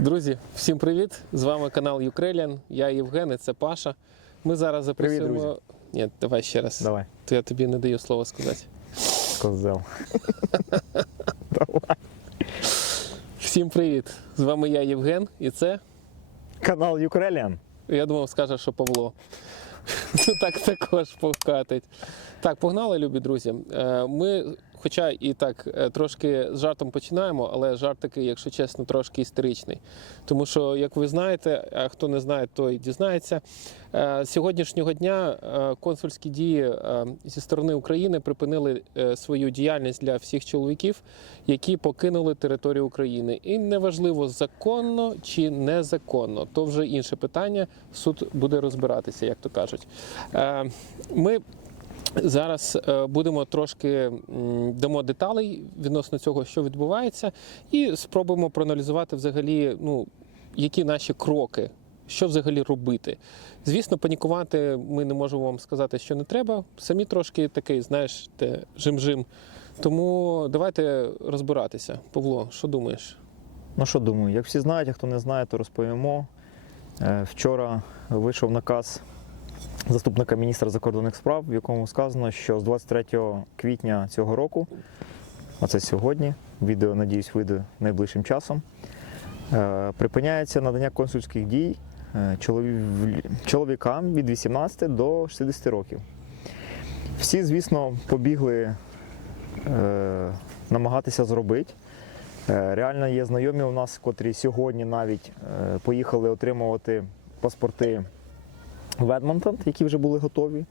Друзі, всім привіт! З вами канал Юкреліан. Я Євген, і це Паша. Ми зараз записуємо. друзі. Ні, давай ще раз. Давай, То я тобі не даю слова сказати. козел. Давай. Всім привіт! З вами я Євген, і це. Канал Юкреліан. Я думав, скаже, що Павло. Так також повкатить. Так, погнали, любі друзі. Е, Ми, хоча і так е, трошки з жартом починаємо, але жарт такий, якщо чесно, трошки історичний. Тому що, як ви знаєте, а хто не знає, той дізнається. е, з Сьогоднішнього дня е, консульські дії зі сторони України припинили свою діяльність для всіх чоловіків, які покинули територію України. І неважливо, законно чи незаконно, то вже інше питання. Суд буде розбиратися, як то кажуть. Ми Зараз е, будемо трошки дамо деталей відносно цього, що відбувається, і спробуємо проаналізувати взагалі, ну які наші кроки, що взагалі робити. Звісно, панікувати ми не можемо вам сказати, що не треба. Самі трошки такий, знаєш, те жим-жим. Тому давайте розбиратися. Павло, що думаєш? Ну що думаю, як всі знають, а хто не знає, то розповімо. Е, Вчора вийшов наказ заступника міністра закордонних справ, в якому сказано, що з 23 квітня цього року, а це сьогодні, відео, надіюсь, вийде найближчим часом, е, припиняється надання консульських дій е, чоловікам від 18 до 60 років. Всі, звісно, побігли е, намагатися зробити. Реально є знайомі у нас, котрі сьогодні навіть поїхали отримувати паспорти в Едмонтон, які вже були готові,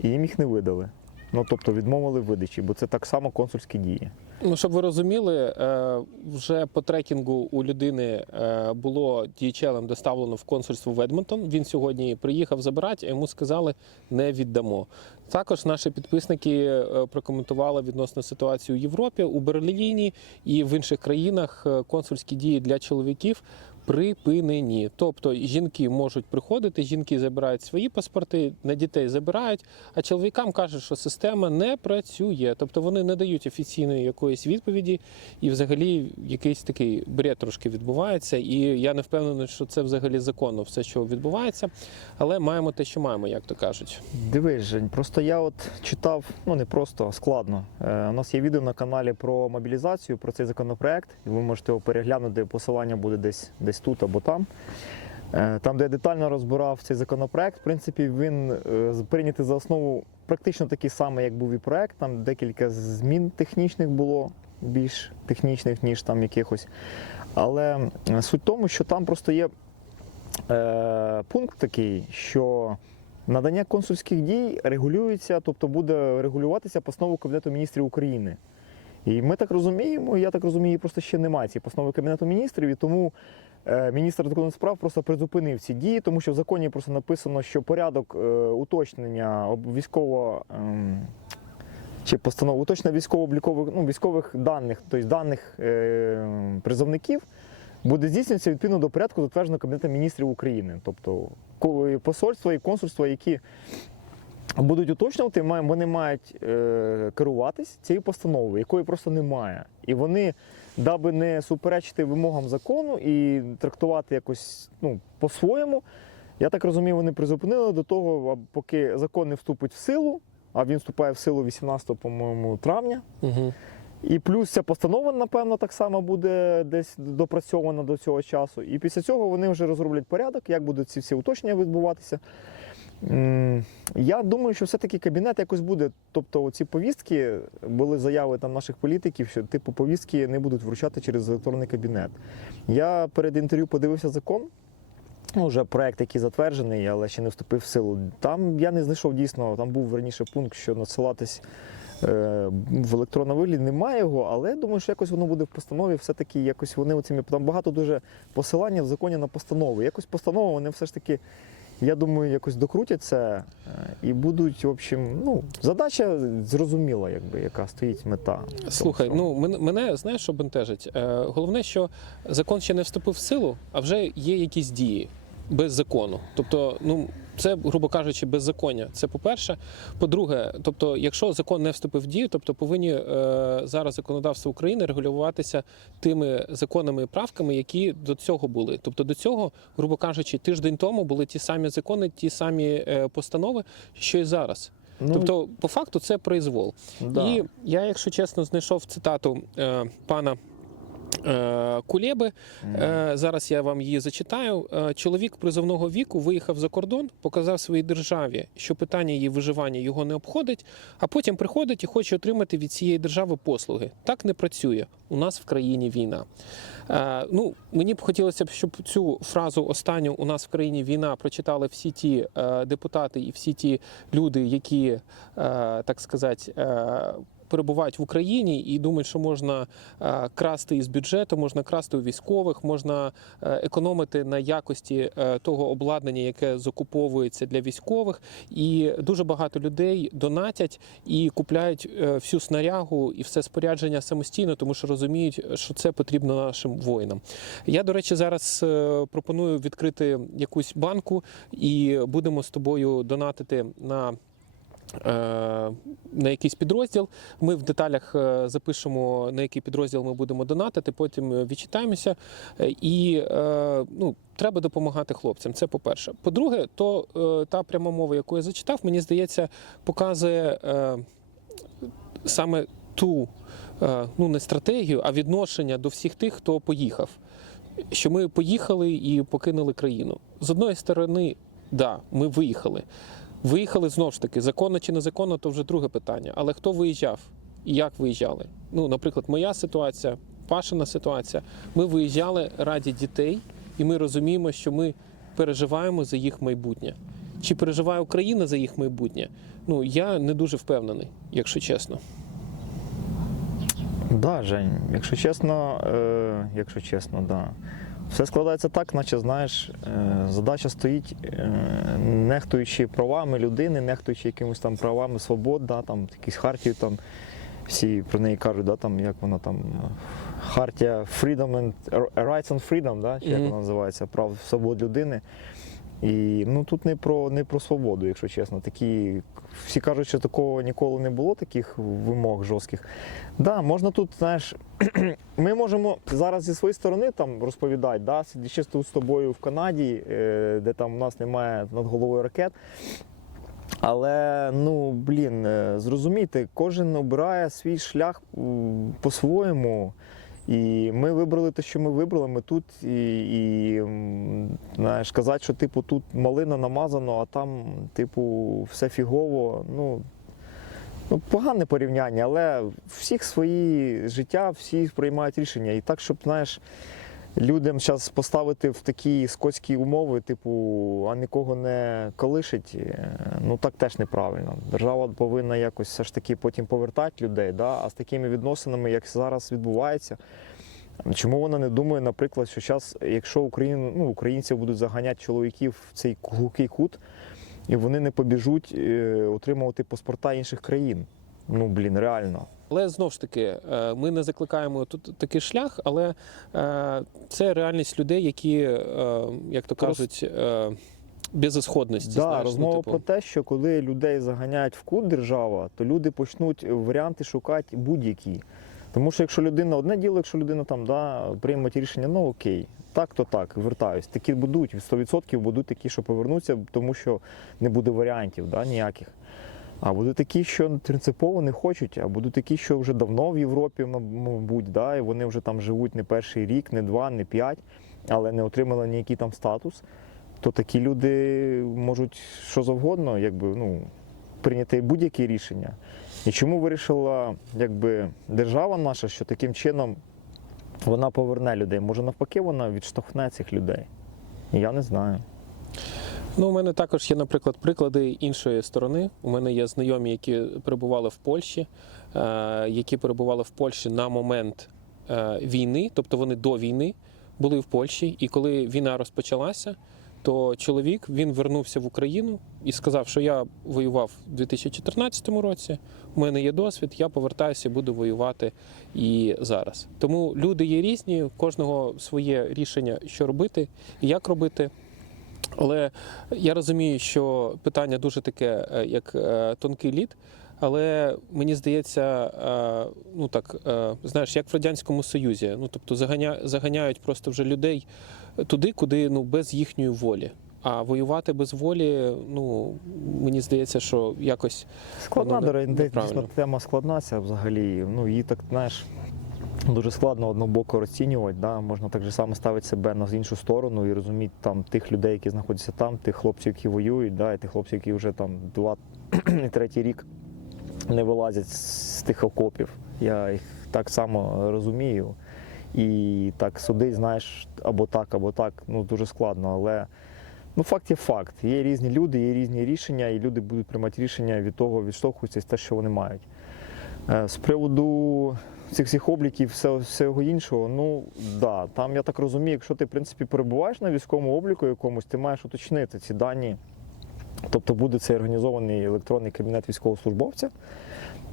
і їм їх не видали. Ну тобто відмовили в видачі, бо це так само консульські дії. Ну, щоб ви розуміли, е, вже по трекінгу у людини е, було DHL доставлено в консульство в Едмонтон. Він сьогодні приїхав забирати, а йому сказали не віддамо. Також наші підписники е, прокоментували відносно ситуацію у Європі, у Берліні і в інших країнах консульські дії для чоловіків. Припинені, тобто жінки можуть приходити, жінки забирають свої паспорти, на дітей забирають, а чоловікам кажуть, що система не працює, тобто вони не дають офіційної якоїсь відповіді, і взагалі якийсь такий бред трошки відбувається. І я не впевнений, що це взагалі законно все, що відбувається, але маємо те, що маємо, як то кажуть. Дивись, Жень, просто я от читав, ну не просто, складно. Е, у нас є відео на каналі про мобілізацію, про цей законопроект, і ви можете його переглянути, посилання буде десь, десь тут або там. Е, Там, де я детально розбирав цей законопроект, в принципі, він е, прийнятий за основу практично такий самий, як був і проект. Там декілька змін технічних було, більш технічних, ніж там якихось. Але е, суть в тому, що там просто є е, пункт такий, що надання консульських дій регулюється, тобто буде регулюватися постановою Кабінету міністрів України. І ми так розуміємо, я так розумію, просто ще немає цієї постанови Кабінету міністрів, і тому е, міністр закордонних справ просто призупинив ці дії, тому що в законі просто написано, що порядок е, уточнення військово. ем, чи постанов уточнення військово-облікових ну, військових даних, тобто даних е, призовників, буде здійснюватися відповідно до порядку, затвердженого Кабінетом міністрів України. Тобто посольства і консульства, які будуть уточнювати, вони мають е, керуватись цією постановою, якої просто немає. І вони, даби не суперечити вимогам закону і трактувати якось ну, по-своєму, я так розумію, вони призупинили до того, поки закон не вступить в силу, а він вступає в силу 18, по-моєму, травня. Угу. І плюс ця постанова, напевно, так само буде десь допрацьована до цього часу. І після цього вони вже розроблять порядок, як будуть ці всі уточнення відбуватися. Я думаю, що все-таки кабінет якось буде. Тобто, ці повістки були заяви там наших політиків, що типу повістки не будуть вручати через електронний кабінет. Я перед інтерв'ю подивився закон. Ну, вже проект, який затверджений, але ще не вступив в силу. Там я не знайшов дійсно, там був раніше пункт, що надсилатись е, в електронному вигляді. Немає його, але я думаю, що якось воно буде в постанові. Все-таки якось вони оцими там багато дуже посилання в законі на постанови. Якось постанови вони все ж таки. Я думаю, якось докрутять це е, і будуть, в общем, ну, задача зрозуміла, якби, яка стоїть мета. Слухай, ну мене, мене знаєш, що бентежить? Е, головне, що закон ще не вступив в силу, а вже є якісь дії. Без закону. Тобто, ну це, грубо кажучи, беззаконня. Це по-перше. По-друге, тобто, якщо закон не вступив в дію, тобто повинні е, зараз законодавство України регулюватися тими законами і правками, які до цього були. Тобто до цього, грубо кажучи, тиждень тому були ті самі закони, ті самі е, постанови, що і зараз. Ну, Тобто, по факту, це произвол. да. І я, якщо чесно, знайшов цитату е, пана. Е, Кулеби, Е, зараз я вам її зачитаю. Е, Чоловік призовного віку виїхав за кордон, показав своїй державі, що питання її виживання його не обходить, а потім приходить і хоче отримати від цієї держави послуги. Так не працює. У нас в країні війна. Ну, мені б хотілося б, щоб цю фразу останню у нас в країні війна прочитали всі ті депутати і всі ті люди, які, так сказати, перебувають в Україні і думають, що можна е, красти із бюджету, можна красти у військових, можна е, економити на якості е, того обладнання, яке закуповується для військових. І дуже багато людей донатять і купляють всю снарягу і все спорядження самостійно, тому що розуміють, що це потрібно нашим воїнам. Я, до речі, зараз пропоную відкрити якусь банку і будемо з тобою донатити на. Е, На якийсь підрозділ. Ми в деталях е, запишемо, на який підрозділ ми будемо донатити, потім е, відчитаємося. І ну, треба допомагати хлопцям. Це по-перше. По-друге, то та пряма мова, яку я зачитав, мені здається, показує саме ту ну, не стратегію, а відношення до всіх тих, хто поїхав. Що ми поїхали і покинули країну. З одної сторони, да, ми виїхали. Виїхали знову ж таки, законно чи незаконно, то вже друге питання. Але хто виїжджав і як виїжджали? Ну, наприклад, моя ситуація, Пашина ситуація. Ми виїжджали раді дітей, і ми розуміємо, що ми переживаємо за їх майбутнє. Чи переживає Україна за їх майбутнє? Ну я не дуже впевнений, якщо чесно. Да, Жень, якщо чесно, е, якщо чесно, да. Все складається так, наче знаєш, е, задача стоїть, е, нехтуючи правами людини, нехтуючи якимось там правами свобод, да, там якісь хартію, там всі про неї кажуть, да, там, як вона там. Хартія Freedom and Rights and Freedom, да, чи як Мгм. вона називається, прав свобод людини. І ну тут не про не про свободу, якщо чесно. Такі всі кажуть, що такого ніколи не було, таких вимог жорстких. Да, можна тут, знаєш, ми можемо зараз зі своєї сторони там розповідати, да, сидячи тут з тобою в Канаді, е, де там у нас немає над головою ракет. Але ну блін, е, зрозумійте, кожен обирає свій шлях по-своєму. І ми вибрали те, що ми вибрали. Ми тут і, і знаєш, казати, що типу тут малина намазано, а там, типу, все фігово. Ну, ну погане порівняння, але всіх свої життя, всі приймають рішення. І так, щоб знаєш, людям зараз поставити в такі скотські умови, типу, а нікого не колишить, е, ну так теж неправильно. Держава повинна якось все ж таки потім повертати людей, да? а з такими відносинами, як зараз відбувається. Чому вона не думає, наприклад, що зараз, якщо Україну, ну, українців будуть заганяти чоловіків в цей глухий кут, і вони не побіжуть е, отримувати паспорта інших країн? Ну, блін, реально. Але знов ж таки, е, ми не закликаємо тут такий шлях, але е, це реальність людей, які, е, як то кажуть, безісходності. Да, знаєш, ну, розмова типу. про те, що коли людей заганяють в кут держава, то люди почнуть варіанти шукати будь-які. Тому що якщо людина одне діло, якщо людина там да, прийме рішення, ну окей, так то так, вертаюсь. Такі будуть, 100% будуть такі, що повернуться, тому що не буде варіантів да, ніяких. А будуть такі, що принципово не хочуть, а будуть такі, що вже давно в Європі, мабуть, да, і вони вже там живуть не перший рік, не два, не п'ять, але не отримали ніякий там статус то такі люди можуть що завгодно, якби ну прийняти будь-які рішення. І чому вирішила якби держава наша, що таким чином вона поверне людей? Може навпаки, вона відштовхне цих людей? Я не знаю. Ну, у мене також є, наприклад, приклади іншої сторони. У мене є знайомі, які перебували в Польщі, е, які перебували в Польщі на момент е, війни, тобто вони до війни були в Польщі. І коли війна розпочалася, то чоловік він вернувся в Україну і сказав, що я воював у 2014 році. У мене є досвід, я повертаюся і буду воювати і зараз. Тому люди є різні, у кожного своє рішення, що робити і як робити. Але я розумію, що питання дуже таке, е, як е, тонкий лід. Але мені здається, е, ну так знаєш, як в радянському союзі, ну тобто заганя, заганяють просто вже людей туди, куди ну без їхньої волі. А воювати без волі, ну мені здається, що якось Складна, до речі, дійсно тема складна ця взагалі. Ну, її так, знаєш, дуже складно однобоко розцінювати. Да? Можна так же само ставити себе на іншу сторону і розуміти там тих людей, які знаходяться там, тих хлопців, які воюють, да? і тих хлопців, які вже там два третій рік не вилазять з тих окопів. Я їх так само розумію. І так судить, знаєш, або так, або так, ну дуже складно. Але ну, факт є факт. Є різні люди, є різні рішення, і люди будуть приймати рішення від того, відштовхуються з те, що вони мають. Е, З приводу цих всіх обліків, все, всього іншого, ну да, там я так розумію, якщо ти в принципі перебуваєш на військовому обліку якомусь, ти маєш уточнити ці дані. Тобто буде цей організований електронний кабінет військовослужбовця,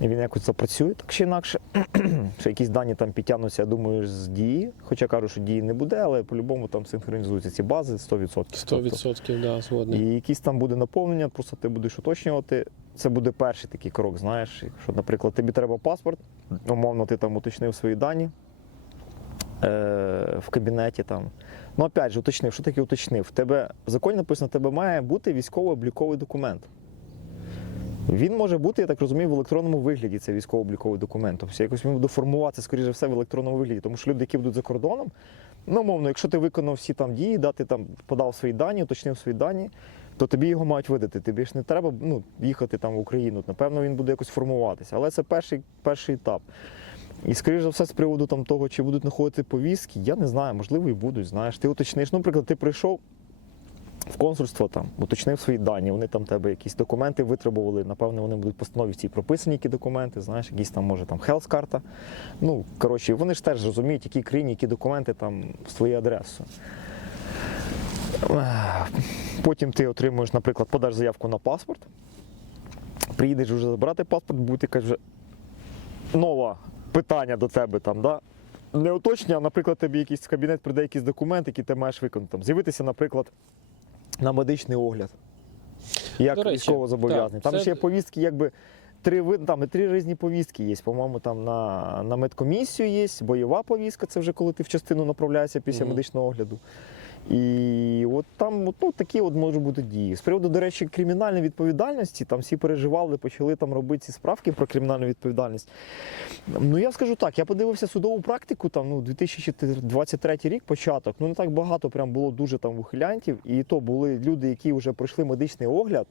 і він якось запрацює так чи інакше. що якісь дані там підтягнуться, я думаю, з дії. Хоча кажу, що дії не буде, але по-любому там синхронізуються ці бази 100%. 100% да, згодний. І якісь там буде наповнення, просто ти будеш уточнювати. Це буде перший такий крок, знаєш. Якщо, наприклад, тобі треба паспорт, умовно, ти там уточнив свої дані е, в кабінеті. Там. Ну, опять же, уточнив, що таке уточнив? В тебе в законі написано, в тебе має бути військово-обліковий документ. Він може бути, я так розумію, в електронному вигляді це військово-обліковий документ. Тобто якось він буде формуватися, скоріше все, в електронному вигляді. Тому що люди, які будуть за кордоном, ну, мовно, якщо ти виконав всі там дії, да, ти там подав свої дані, уточнив свої дані, то тобі його мають видати. Тобі ж не треба ну, їхати там в Україну. Напевно, він буде якось формуватися. Але це перший, перший етап. І, скоріш за все, з приводу там, того, чи будуть знаходити повістки, я не знаю, можливо, і будуть. Знаєш, ти уточниш. Ну, наприклад, ти прийшов в консульство там, уточнив свої дані, вони там тебе якісь документи витребували. Напевно, вони будуть в постанові цій прописані, які документи, знаєш, якісь там, може, там health карта. Ну, коротше, вони ж теж розуміють, які країні, які документи там з твоєю адресою. Ех, Потім ти отримуєш, наприклад, подаш заявку на паспорт, приїдеш вже забрати паспорт, буде вже нове питання до тебе там, да? Не уточнення, а, наприклад, тобі якийсь кабінет прийде якийсь документ, який ти маєш виконати. Там, з'явитися, наприклад, на медичний огляд. Як військово зобов'язаний. Там це- ще є повістки, якби. Три вид, там три різні повістки є. По-моєму, там на, на медкомісію є, бойова повістка, це вже коли ти в частину направляєшся після Мгм. медичного огляду. І от там от, ну, такі от можуть бути дії. З приводу, до речі, кримінальної відповідальності, там всі переживали, почали там робити ці справки про кримінальну відповідальність. Ну я скажу так, я подивився судову практику, там ну 2023 рік, початок. Ну не так багато прям було дуже там ухилянтів, і то були люди, які вже пройшли медичний огляд.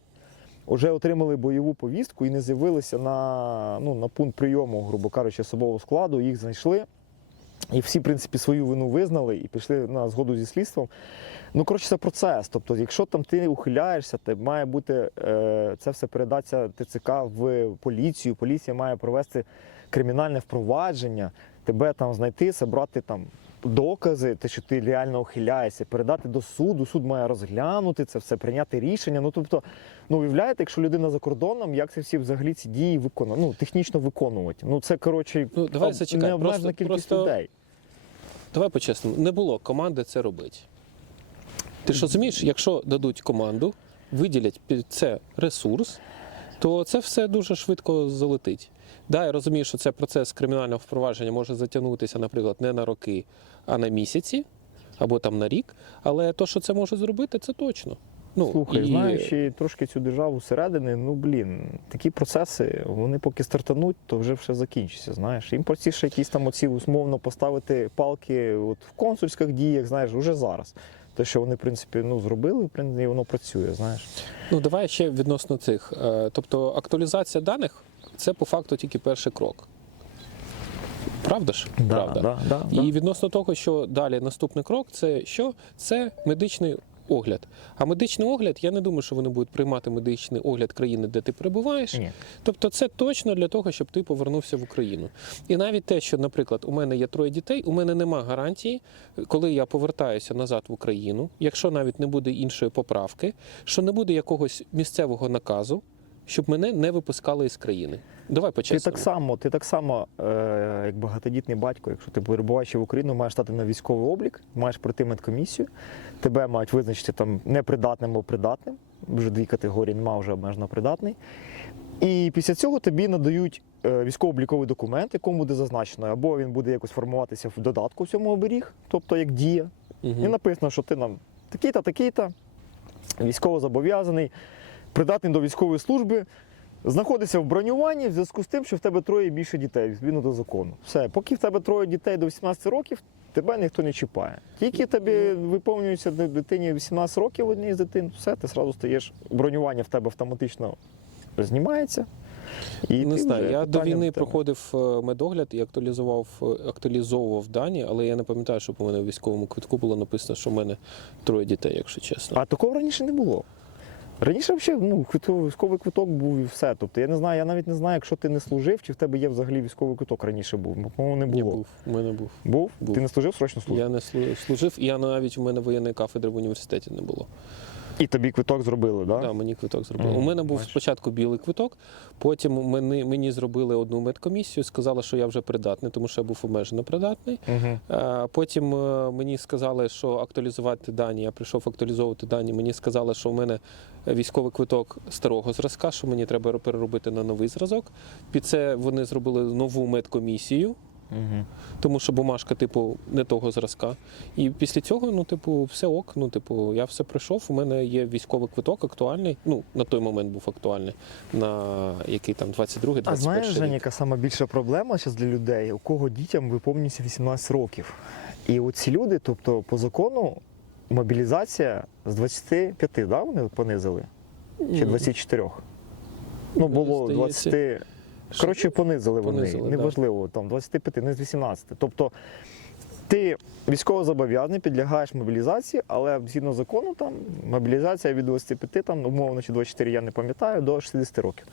Вже отримали бойову повістку і не з'явилися на, ну, на пункт прийому, грубо кажучи, особового складу. Їх знайшли. І всі, в принципі, свою вину визнали і пішли на згоду зі слідством. Ну, коротше, це процес. Тобто, якщо там ти ухиляєшся, то має бути е, це все передаться ТЦК в поліцію. Поліція має провести кримінальне впровадження, тебе там знайти, зібрати там докази, те, що ти реально ухиляєшся, передати до суду. Суд має розглянути це все, прийняти рішення. Ну тобто, ну уявляєте, якщо людина за кордоном, як це всі взагалі ці дії виконує, ну технічно виконувати. Ну це коротше Ну, давай зачекай, просто- кількість просто- людей. Давай по-чесному, не було команди це робити. Ти ж розумієш, якщо дадуть команду, виділять під це ресурс, то це все дуже швидко залетить. Да, я розумію, що це процес кримінального впровадження може затягнутися, наприклад, не на роки, а на місяці або там на рік. Але то, що це може зробити, це точно. Ну, Слухай, і- знаючи трошки цю державу зсередини, ну блін, такі процеси, вони поки стартануть, то вже все закінчиться. Знаєш, їм простіше якісь там оці умовно поставити палки от в консульських діях, знаєш, уже зараз. Те, що вони, в принципі, ну, зробили, в принципі, воно працює, знаєш. Ну, давай ще відносно цих. Е, Тобто актуалізація даних це по факту тільки перший крок. Правда ж? Правда. Да, да, І відносно того, що далі наступний крок, це що? Це медичний огляд. А медичний огляд, я не думаю, що вони будуть приймати медичний огляд країни, де ти перебуваєш. Ні. Тобто, це точно для того, щоб ти повернувся в Україну. І навіть те, що, наприклад, у мене є троє дітей, у мене нема гарантії, коли я повертаюся назад в Україну, якщо навіть не буде іншої поправки, що не буде якогось місцевого наказу. Щоб мене не випускали із країни. Давай Ти так само, ти так само, е, як багатодітний батько, якщо ти перебуваєш в Україну, маєш стати на військовий облік, маєш пройти медкомісію, тебе мають визначити там непридатним або придатним. Вже дві категорії, нема вже обмежено придатний. І після цього тобі надають е, військово-обліковий документ, якому буде зазначено, або він буде якось формуватися в додатку в цьому оберіг, тобто як дія. Мгм. І написано, що ти нам такий-то, такий-то, військово зобов'язаний, придатний до військової служби, знаходиться в бронюванні в зв'язку з тим, що в тебе троє і більше дітей, відповідно до закону. Все, поки в тебе троє дітей до 18 років, тебе ніхто не чіпає. Тільки тобі виповнюється ди- дитині 18 років одній з дитин, все, ти одразу стаєш, бронювання в тебе автоматично знімається. І Не знаю, я до війни проходив е, медогляд і актуалізував, е, актуалізовував дані, але я не пам'ятаю, щоб у мене в військовому квитку було написано, що в мене троє дітей, якщо чесно. А такого раніше не було. Раніше взагалі ну, військовий квиток був і все. Тобто я не знаю, я навіть не знаю, якщо ти не служив, чи в тебе є взагалі військовий квиток раніше був. По-моєму, не було. був. У мене був. Був? Був. Ти не служив срочно служив? Я не служив, і я навіть у мене воєнної кафедри в університеті не було. І тобі квиток зробили, так? Так, Да? мені квиток зробили. Мгм, У мене був бачиш. спочатку білий квиток, потім мені, мені зробили одну медкомісію, сказали, що я вже придатний, тому що я був обмежено придатний. Угу. Е, Потім е, мені сказали, що актуалізувати дані. Я прийшов актуалізовувати дані. Мені сказали, що в мене військовий квиток старого зразка, що мені треба переробити на новий зразок. Під це вони зробили нову медкомісію, Угу. тому що бумажка, типу, не того зразка. І після цього, ну, типу, все ок. Ну, типу, я все пройшов. У мене є військовий квиток актуальний. Ну, на той момент був актуальний, на який там 22-й, 21 А знаєш. Яка сама більша проблема зараз для людей, у кого дітям виповнюється 18 років. І оці люди, тобто по закону, мобілізація з 25, да, вони понизили? Чи 24? Ну, було 20. Коротше, понизили вони. Да. Неважливо, там 25, не з 18. Тобто ти військово зобов'язаний, підлягаєш мобілізації, але згідно закону, там мобілізація від 25, там, умовно, чи 24, я не пам'ятаю, до 60 років.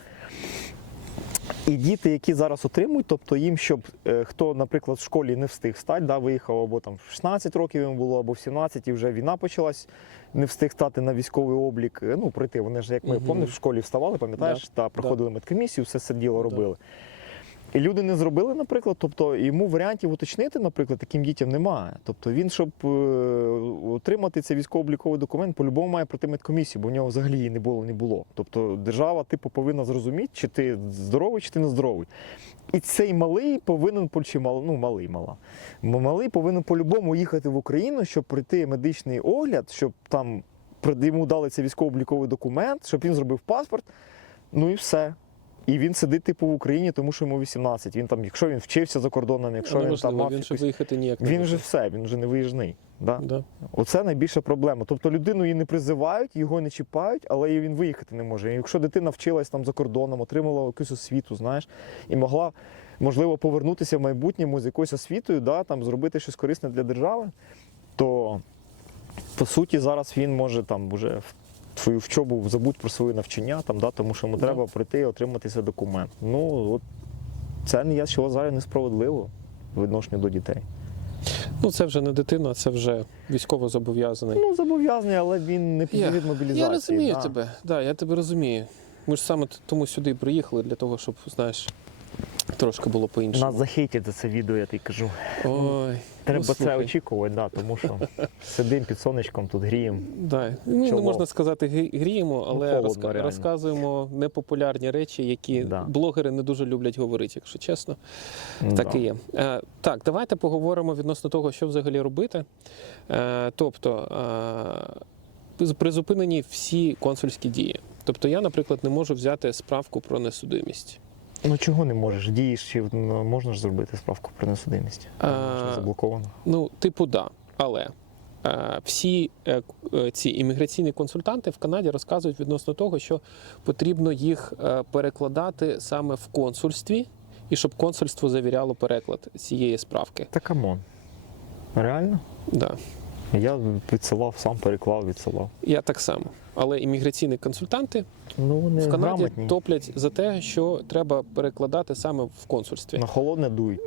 І діти, які зараз отримують, тобто їм, щоб е, хто, наприклад, в школі не встиг стати, да, виїхав або там в 16 років йому було, або в 17, і вже війна почалась, не встиг стати на військовий облік. е, Ну, прийти. Вони ж, як ми угу. пам'ятаєш, в школі вставали, пам'ятаєш, та проходили медкомісію, все це діло Да. І люди не зробили, наприклад, тобто йому варіантів уточнити, наприклад, таким дітям немає. Тобто він, щоб е, отримати цей військово-обліковий документ, по-любому має пройти медкомісію, бо в нього взагалі її не було, не було. Тобто держава, типу, повинна зрозуміти, чи ти здоровий, чи ти не здоровий. І цей малий повинен по- чи мал, ну, малий мала. Малий повинен по-любому їхати в Україну, щоб пройти медичний огляд, щоб там йому дали цей військово-обліковий документ, щоб він зробив паспорт. Ну і все. І він сидить типу в Україні, тому що йому 18. Він там, якщо він вчився за кордоном, якщо він там мав він ще якусь... виїхати ніяк він вже все, він вже не виїжджний. Да? Да. Оце найбільша проблема. Тобто людину її не призивають, його не чіпають, але і він виїхати не може. І якщо дитина вчилась там за кордоном, отримала якусь освіту, знаєш, і могла, можливо, повернутися в майбутньому з якоюсь освітою, да, там, зробити щось корисне для держави, то по суті зараз він може там вже в твою вчобу забудь про своє навчання, там, да, тому що йому Да. треба прийти і отримати цей документ. Ну, от це я що вважаю несправедливо в відношенню до дітей. Ну, це вже не дитина, це вже військово зобов'язаний. Ну, зобов'язаний, але він не Я- підлежить мобілізації. Я розумію да. тебе. Да, я тебе розумію. Ми ж саме тому сюди приїхали для того, щоб, знаєш, трошки було по-іншому. Нас захейтять за це відео, я тобі кажу. Ой, Треба ну, це очікувати, да, тому що сидимо під сонечком, тут гріємо. Да. Ну, не можна сказати грі- гріємо, але холодно, розка- розказуємо непопулярні речі, які Да. блогери не дуже люблять говорити, якщо чесно. Ну, Так і є. Е, так, давайте поговоримо відносно того, що взагалі робити. Е, тобто е, призупинені всі консульські дії. Тобто я, наприклад, не можу взяти справку про несудимість. Ну чого не можеш? Дієш чи ну, можна ж зробити справку про несудимість? А, заблоковано? Ну, типу, да. Але е, всі е, е, ці імміграційні консультанти в Канаді розказують відносно того, що потрібно їх е, перекладати саме в консульстві, і щоб консульство завіряло переклад цієї справки. Та камон. Реально? Да. Я відсилав, сам переклав, відсилав. Я так само. Але імміграційні консультанти Ну, вони в Канаді грамотні. топлять за те, що треба перекладати саме в консульстві. На холодне дуй.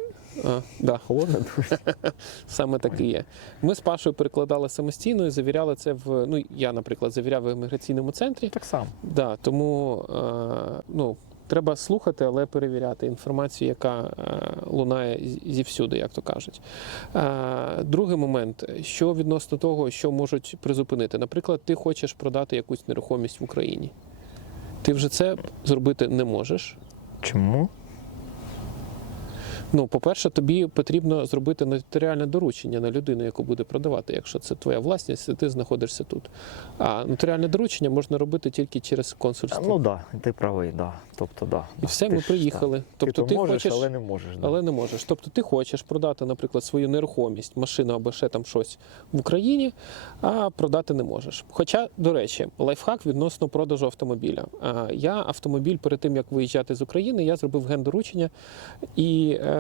А, да. Холодне дуже. Саме так і є. Ми з Пашою перекладали самостійно і завіряли це в. Ну, я, наприклад, завіряв в імміграційному центрі. Так само. Да, тому е, ну, треба слухати, але перевіряти інформацію, яка е, лунає зі- зівсюди, як то кажуть. Е, другий момент, що відносно того, що можуть призупинити. Наприклад, ти хочеш продати якусь нерухомість в Україні. Ти вже це зробити не можеш. Чому? Ну, по-перше, тобі потрібно зробити нотаріальне доручення на людину, яку буде продавати, якщо це твоя власність, і ти знаходишся тут. А нотаріальне доручення можна робити тільки через консульство. Ну так, да, ти правий, да. Тобто, да. і все, Ти ми ж, приїхали. да. Тобто ти, ти можеш, хочеш, але не можеш. Да. але не можеш. Тобто ти хочеш продати, наприклад, свою нерухомість, машину або ще там щось в Україні, а продати не можеш. Хоча, до речі, лайфхак відносно продажу автомобіля. Я автомобіль перед тим як виїжджати з України, я зробив гендоручення, і е,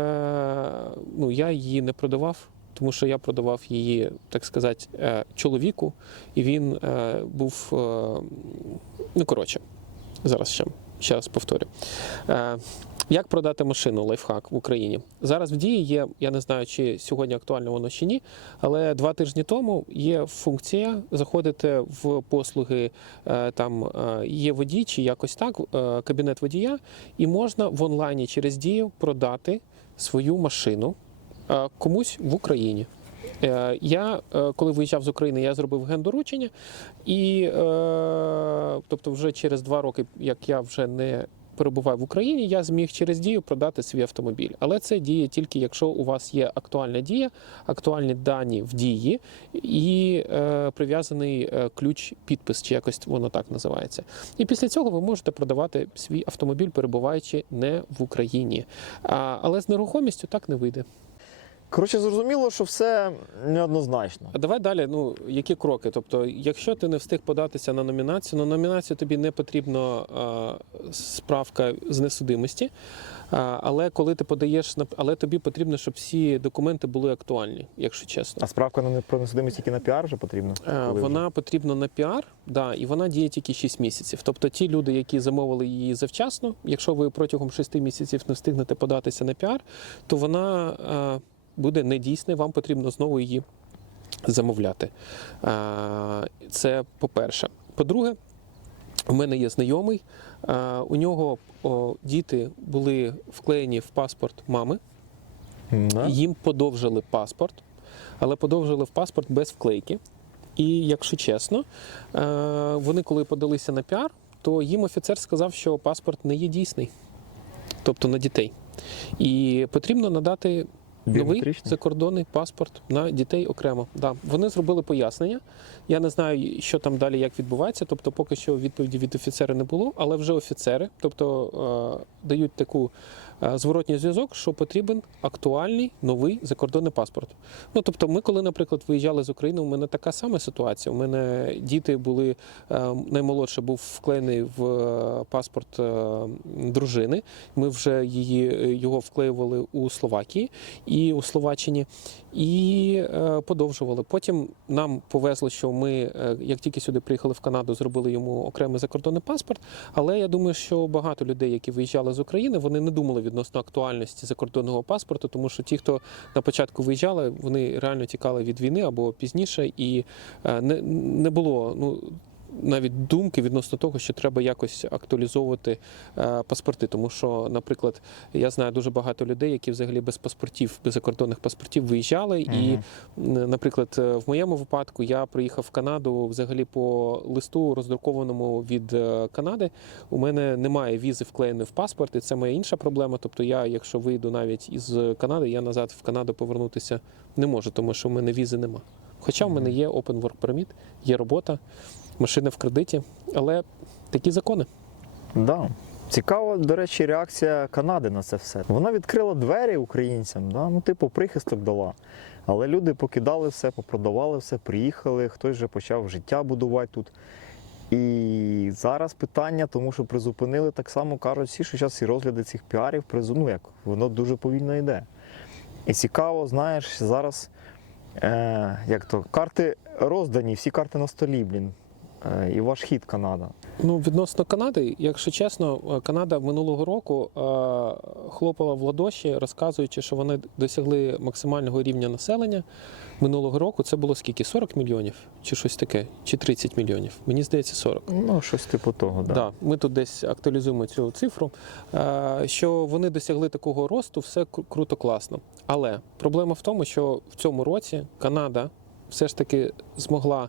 ну, я її не продавав. Тому що я продавав її, так сказати, е, чоловіку, і він е, був. е, Ну, коротше, зараз ще, ще раз повторю. Е, Як продати машину лайфхак в Україні? Зараз в дії є, я не знаю, чи сьогодні актуально воно чи ні, але два тижні тому є функція заходити в послуги, е, там е, є водій чи якось так, е, кабінет водія, і можна в онлайні через дію продати свою машину е, комусь в Україні. Е, Я, е, коли виїжджав з України, я зробив гендоручення, і тобто, вже через два роки, як я вже не перебуваю в Україні, я зміг через дію продати свій автомобіль. Але це діє тільки якщо у вас є актуальна дія, актуальні дані в дії і е, прив'язаний е, ключ підпис, чи якось воно так називається. І після цього ви можете продавати свій автомобіль, перебуваючи не в Україні. А, але з нерухомістю так не вийде. Коротше, зрозуміло, що все неоднозначно. А давай далі. Ну які кроки? Тобто, якщо ти не встиг податися на номінацію, на номінацію тобі не потрібна а, справка з несудимості. А, але коли ти подаєш на але тобі потрібно, щоб всі документи були актуальні, якщо чесно. А справка на не- про несудимість тільки на піар вже потрібна? Е, Коли вже? Вона потрібна на піар, да, і вона діє тільки 6 місяців. Тобто ті люди, які замовили її завчасно, якщо ви протягом 6 місяців не встигнете податися на піар, то вона е, буде недійсна, вам потрібно знову її замовляти. Це по-перше. По-друге, у мене є знайомий, у нього діти були вклеєні в паспорт мами. Їм подовжили паспорт, але подовжили в паспорт без вклейки. І якщо чесно, вони коли подалися на піар, то їм офіцер сказав, що паспорт не є дійсний, тобто на дітей. І потрібно надати новий закордонний паспорт на дітей окремо. Да. Вони зробили пояснення. Я не знаю, що там далі як відбувається. Тобто, поки що відповіді від офіцера не було, але вже офіцери, тобто е, дають таку е, зворотній зв'язок, що потрібен актуальний новий закордонний паспорт. Ну тобто, ми, коли, наприклад, виїжджали з України, у мене така сама ситуація. У мене діти були е, наймолодший був вклеєний в паспорт дружини. Ми вже її його вклеювали у Словакії і у Словаччині, і е, подовжували. Потім нам повезло, що ми, е, як тільки сюди приїхали в Канаду, зробили йому окремий закордонний паспорт. Але я думаю, що багато людей, які виїжджали з України, вони не думали відносно актуальності закордонного паспорту, тому що ті, хто на початку виїжджали, вони реально тікали від війни або пізніше, і е, не, не було ну. Навіть думки відносно того, що треба якось актуалізовувати е, паспорти, тому що, наприклад, я знаю дуже багато людей, які взагалі без паспортів, без закордонних паспортів виїжджали. І, Мгм. м, наприклад, е, в моєму випадку я приїхав в Канаду взагалі по листу, роздрукованому від е, Канади. У мене немає візи вклеєної в паспорт, і це моя інша проблема. Тобто, я, якщо вийду навіть із Канади, я назад в Канаду повернутися не можу, тому що в мене візи нема. Хоча в мене є Open Work Permit, є робота, машина в кредиті, але такі закони. Да. Цікава, до речі, реакція Канади на це все. Вона відкрила двері українцям, да? ну, типу, прихисток дала. Але люди покидали все, попродавали все, приїхали, хтось вже почав життя будувати тут. І зараз питання, тому що призупинили так само кажуть всі, що зараз всі розгляди цих піарів ну, як, воно дуже повільно йде. І цікаво, знаєш, зараз е, як то, карти роздані, всі карти на столі, блін. Е, і ваш хід Канада. Ну, відносно Канади, якщо чесно, е, Канада минулого року е, хлопала в ладоші, розказуючи, що вони досягли максимального рівня населення. Минулого року це було скільки? 40 мільйонів чи щось таке, чи 30 мільйонів. Мені здається, 40. Ну, щось типу того, да. Да, ми тут десь актуалізуємо цю цифру. Що вони досягли такого росту, все круто, класно. Але проблема в тому, що в цьому році Канада все ж таки змогла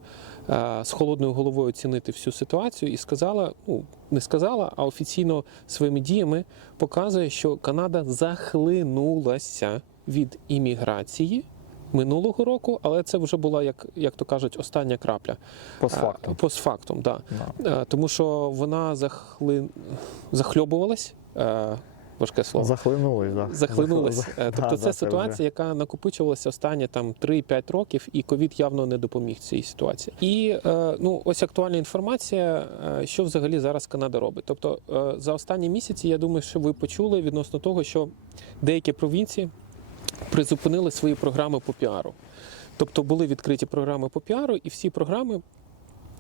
з холодною головою оцінити всю ситуацію і сказала: ну не сказала, а офіційно своїми діями показує, що Канада захлинулася від імміграції. Минулого року, але це вже була, як, як то кажуть, остання крапля. Постфактум. Е, Постфактум. Да. Е, Тому що вона захли... захльобувалась. Важке слово. Захлинулись, да. Захлинулась. Зах- Е, Тобто да, це да, ситуація, яка накопичувалася останні там 3-5 років, і ковід явно не допоміг цій ситуації. І е, ну ось актуальна інформація, е, що взагалі зараз Канада робить. Тобто за останні місяці, я думаю, що ви почули відносно того, що деякі провінції призупинили свої програми по піару. Тобто були відкриті програми по піару, і всі програми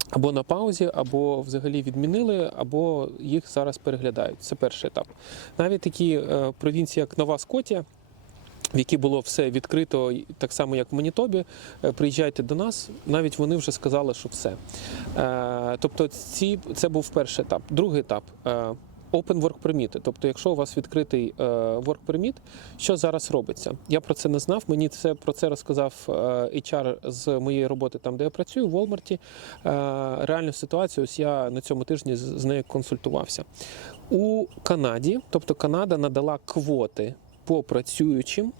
або на паузі, або взагалі відмінили, або їх зараз переглядають. Це перший етап. Навіть такі е, провінції, як Нова Скотія, в якій було все відкрито, так само як в Манітобі, е, приїжджайте до нас. Навіть вони вже сказали, що все. Е, Тобто, ці це був перший етап. Другий етап. Open Work Permit. Тобто, якщо у вас відкритий е, Work Permit, що зараз робиться? Я про це не знав. Мені це про це розказав е, HR з моєї роботи, там де я працюю, в Walmart. Е, Реальну ситуацію, ось я на цьому тижні з нею консультувався. У Канаді, тобто Канада надала квоти по працюючим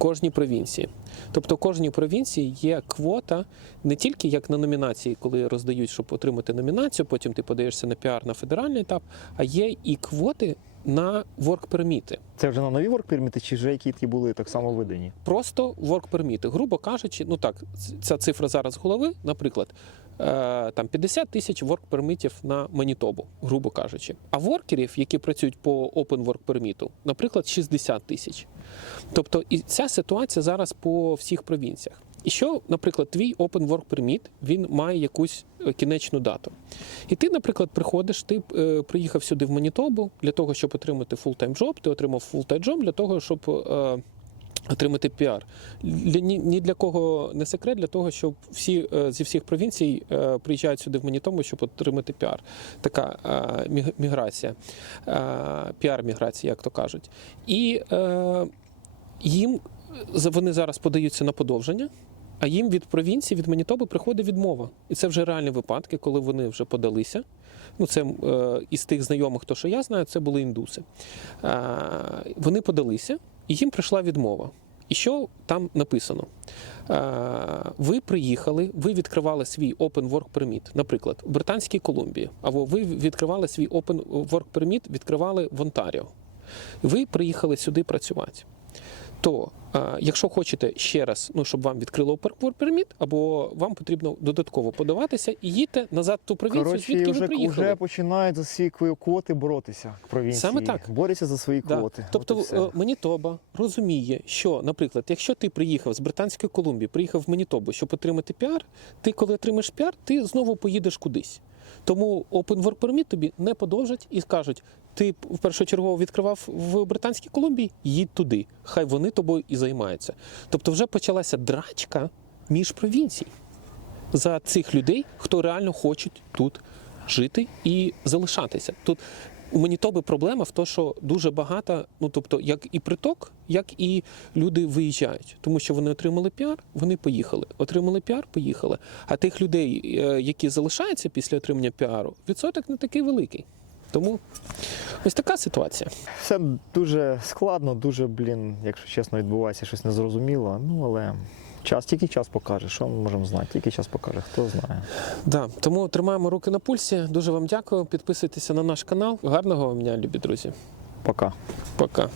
кожній провінції. Тобто, кожній провінції є квота не тільки як на номінації, коли роздають, щоб отримати номінацію, потім ти подаєшся на піар на федеральний етап, а є і квоти на ворк-перміти. Це вже на нові воркперміти, чи вже які ті були так само видані? Просто work-перміти. Грубо кажучи, ну так, ця цифра зараз з голови, наприклад, там 50 тисяч work-пермітів на Манітобу, грубо кажучи. А воркерів, які працюють по open work-перміту, наприклад, 60 тисяч. Тобто, і ця ситуація зараз по всіх провінціях. І що, наприклад, твій Open Work Permit, він має якусь е, кінечну дату. І ти, наприклад, приходиш, ти е, приїхав сюди в Манітобу для того, щоб отримати job, ти отримав job для того, щоб е, отримати піар. Ні, для кого не секрет, для того, щоб всі е, зі всіх провінцій е, приїжджають сюди в Манітобу, щоб отримати піар. Така е, міг- міграція, піар-міграція, як то кажуть. І їм вони зараз подаються на подовження. А їм від провінції, від Манітоби приходить відмова. І це вже реальні випадки, коли вони вже подалися. Ну, це е, із тих знайомих, то що я знаю, це були індуси. Е, вони подалися, і їм прийшла відмова. І що там написано? Е, ви приїхали, ви відкривали свій Open Work Permit, наприклад, в Британській Колумбії, або ви відкривали свій Open Work Permit, відкривали в Онтаріо. Ви приїхали сюди працювати. То, е, якщо хочете ще раз, ну щоб вам відкрило Permit, або вам потрібно додатково подаватися і їдьте назад в ту провінцію, Коротше, звідки вже, ви приїхали. вже починають за свої кво- квоти боротися провінції. Саме так. Борються за свої Да. квоти. Тобто е, Манітоба розуміє, що, наприклад, якщо ти приїхав з Британської Колумбії, приїхав в Манітобу, щоб отримати піар, ти коли отримаєш піар, ти знову поїдеш кудись. Тому Open Work Permit тобі не подовжать і скажуть: ти першочергово відкривав в Британській Колумбії, їдь туди. Хай вони тобою і займаються. Тобто, вже почалася драчка між провінцій за цих людей, хто реально хочуть тут жити і залишатися. Тут у Манітоби проблема в тому, що дуже багато, ну тобто, як і приток, як і люди виїжджають, тому що вони отримали піар, вони поїхали. Отримали піар, поїхали. А тих людей, е, які залишаються після отримання піару, відсоток не такий великий. Тому ось така ситуація. Все дуже складно, дуже, блін, якщо чесно, відбувається щось незрозуміло. Ну але час, тільки час покаже. Що ми можемо знати? Тільки час покаже, хто знає. Да, тому тримаємо руки на пульсі. Дуже вам дякую. Підписуйтеся на наш канал. Гарного вам дня, любі друзі. Пока. Пока.